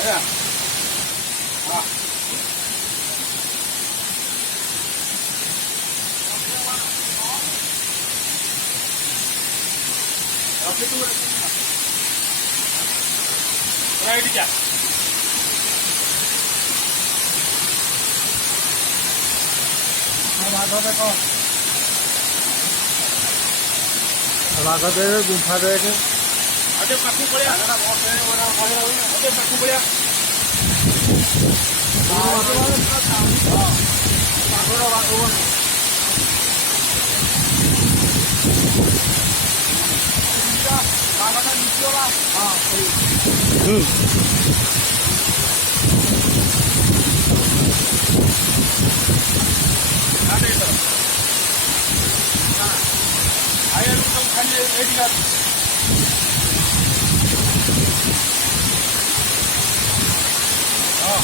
ଆଜ୍ଞା ହଁ ରଖିଛୁ ଏଇଠି ଯା ବାଘ ଦେଖ ବାଘ ଦେବେ ଗୁମ୍ଫା ଦେଖେ ଆଉ ପାଖକୁ ପଳେଇଆ ପାଖକୁ ପଳେଇଆ ବାଘଟା ମିଶିଗଲା ହଁ ଆଜ୍ଞା ସବୁ ଖାଲି ଏଇଠିକା ହଁ